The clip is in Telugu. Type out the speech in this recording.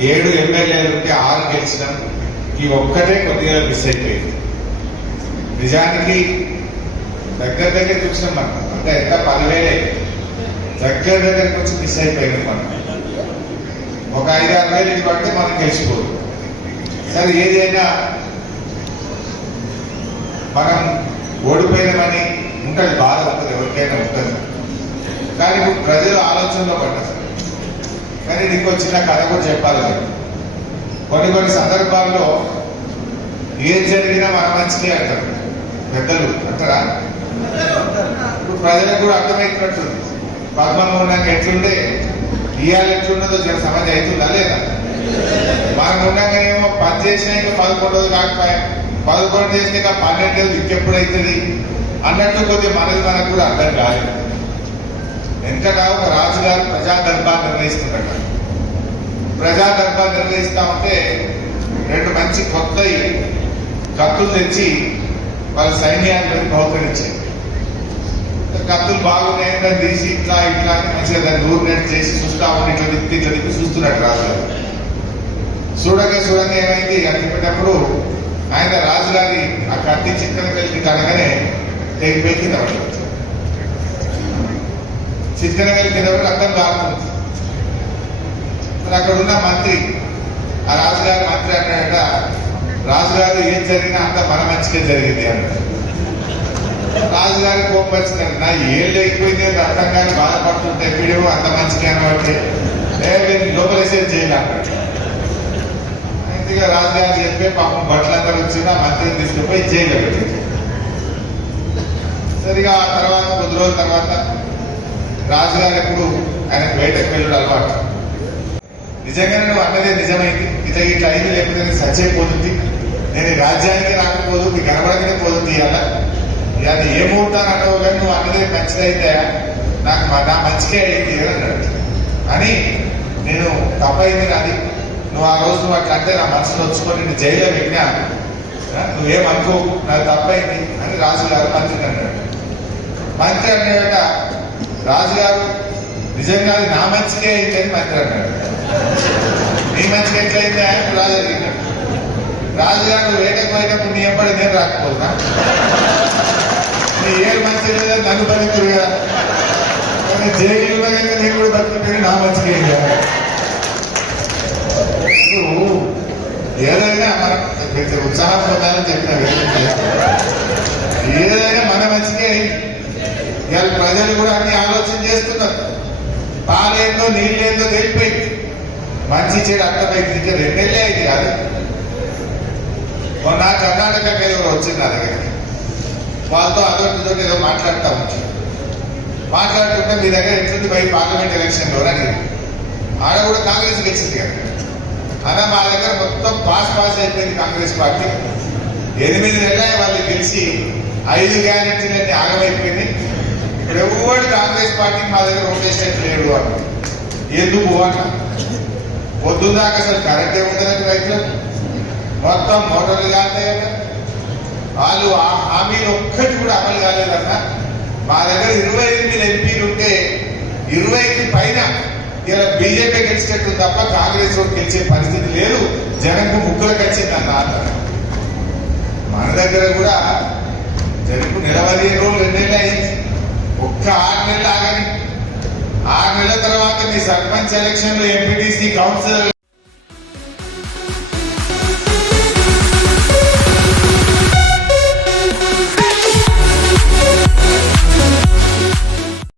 ఏడు ఎంపీలైల్లోకి ఆరు గెలిచినాం ఈ ఒక్కటే కొద్దిగా మిస్ అయిపోయింది నిజానికి దగ్గర దగ్గర చూసినాం మనం. అంటే ఎంత? పదివేలే. దగ్గర దగ్గరకు వచ్చి మిస్ అయిపోయింది మనం. ఒక ఐదు ఆరు వేలు ఇది పడితే మనం గెలిచిపోదు. సరే ఏదైనా మనం ఓడిపోయినామని ఉంటుంది బాధ ఉంటుంది ఎవరికైనా ఉంటుంది. కానీ ఇప్పుడు ప్రజలు ఆలోచనలో పడ్డారు. కానీ నీకు చిన్న కథ కూడా చెప్పాలి. కొన్ని కొన్ని సందర్భాల్లో ఏం జరిగినా మన మంచికే అంటారు. పెద్దలు అంటారా? ఇప్పుడు ప్రజలకు కూడా అర్థమవుతున్నట్టుంది పద్మమ్మ ఉన్నాక ఎట్లుండే? ఇవాళ ఎట్లున్నదో జన సమాజం అవుతుందా లేదా? మనం ఉన్నాక ఏమో పది చేసినాక రోజులు కాకపోయా. పదకొండు చేసినాక పన్నెండు రోజులు ఇంకెప్పుడు అవుతుంది? అన్నట్టు కొద్దిగా మనది మనకు కూడా అర్థం కాలేదు. వెంకట ఒక రాజుగారు ప్రజా దర్బార్ నిర్వహిస్తున్నాడు ప్రజా దర్బార్ నిర్వహిస్తా ఉంటే రెండు మంచి కొత్త కత్తులు తెచ్చి వాళ్ళ సైన్యాన్ని బహుకరించారు. కత్తులు బాగున్నాయి తీసి ఇట్లా ఇట్లా అని మంచిగా దాన్ని నూరినట్టు చేసి చూస్తా ఉండి ఇట్లా తిప్పి ఇట్లా తిప్పి చూస్తున్నాడు రాజుగారు. చూడగా చూడగా ఏమైంది? అని చెప్పేటప్పుడు ఆయన రాజుగారి ఆ కత్తి చిక్కన కలిగి కనగానే తెగిపోయి కింద చిక్కన వెళ్ళి కింద పడి రక్తం కారుతుంది మరి అక్కడ ఉన్న మంత్రి ఆ రాజుగారు మంత్రి అన్నాడట రాజుగారు ఏం జరిగినా అంత మన మంచిగా జరిగింది అన్నాడు రాజుగారి కోపం వచ్చిందండి నా ఏం లేకపోయింది రక్తం కానీ బాధపడుతుంటే వీడియో అంత మంచిగా అనబట్టి లోపలేసేది చేయాలి అన్నాడు అందుకే రాజుగారు చెప్పే పాపం బట్టలందరూ వచ్చిన మంత్రిని తీసుకుపోయి చేయగలిగింది సరిగా ఆ తర్వాత కొద్ది రోజుల తర్వాత రాజుగారు ఎప్పుడు ఆయన బయటకు వెళ్ళడం అలవాటు. నిజంగానే నువ్వు అన్నదే నిజమైంది. ఇత ఇట్లా అయింది లేకపోతే నేను సచ్చైపోతుంది నేను రాజ్యానికి రాకపోదు మీకు కనబడకనే పోతుంది ఇవాళ ఇవాళ ఏ ముహూర్తాన్ని అంటావు కానీ నువ్వు అన్నదే మంచిదైతే నాకు మా- నా మంచికే అయింది అన్నాడు. అని నేను తప్పైంది నాది. నువ్వు ఆ రోజు నువ్వు అట్లా అంటే నా మనసులో వచ్చుకొని నేను జైల్లో పెట్టినా నువ్వేమనుకో నాకు తప్పైంది అని రాజుగారు మంత్రి అన్నాడు. మంత్రి అనేట రాజుగారు నిజంగా నా మంచికే అయితే అని మంత్రి అన్నాడు నీ మంచికి ఎట్లయింది ఆయన? రాజు అడిగినాడు. రాజుగారు వేటకు పోయినప్పుడు నీ ఎంపడి నేను రాకపోతున్నా నీ ఏడు మంచి లేదా నన్ను బతుకురు కదా కానీ జైలు కనుక నేను కూడా బతుకుంటే నా మంచిగా అయింది ఏదైనా మనం ఉత్సాహం పొందాలని చెప్పిన ఏదైనా మన మంచికే అయింది. ఇవాళ ప్రజలు కూడా అన్ని ఆలోచన చేస్తున్నారు. పాలేందో నీళ్ళేందో తెలిపోయింది మంచి చెడు అర్థమైంది ఇంకా రెండేళ్ళే అయింది కాదు. మొన్న కర్ణాటక మీద వచ్చింది నా దగ్గరికి వాళ్ళతో అదొకటితో ఏదో మాట్లాడుతూ ఉంటారు మాట్లాడుతుంటే మీ దగ్గర ఎట్లుంది పోయి పార్లమెంట్ ఎలక్షన్లో అని ఆడ కూడా కాంగ్రెస్ గెలిచింది కదా. అలా మా దగ్గర మొత్తం పాస్ పాస్ అయిపోయింది కాంగ్రెస్ పార్టీ. ఎనిమిది నెలల వాళ్ళు గెలిచి ఐదు గ్యారెంటీలన్నీ ఆగమైపోయింది ఇప్పుడు కాంగ్రెస్ పార్టీకి మా దగ్గర ఓటేసేట్టు లేడు అని ఎందుకు అన్న పొద్దు దాకా అసలు కరెంట్ ఏముందని రైతులకు మొత్తం మోటార్లు కాస్తాయి వాళ్ళు ఆ హామీలు ఒక్కటి కూడా అమలు కాలేదన్న. మా దగ్గర ఇరవై ఎనిమిది ఎంపీలు ఉంటే ఇరవైకి పైన ఇలా బీజేపీ గెలిచినట్టు తప్ప కాంగ్రెస్ ఓటు గెలిచే పరిస్థితి లేదు. జగన్కు ముగ్గులకు వచ్చింది అన్న మన దగ్గర కూడా జగన్కు నిలబడి రోజులు రెండేళ్ళు అయింది. ఒక్క ఆరు నెలలు ఆగని ఆరు నెలల తర్వాత మీ సర్పంచ్ ఎలక్షన్లు ఎంపీటీసీ కౌన్సిలర్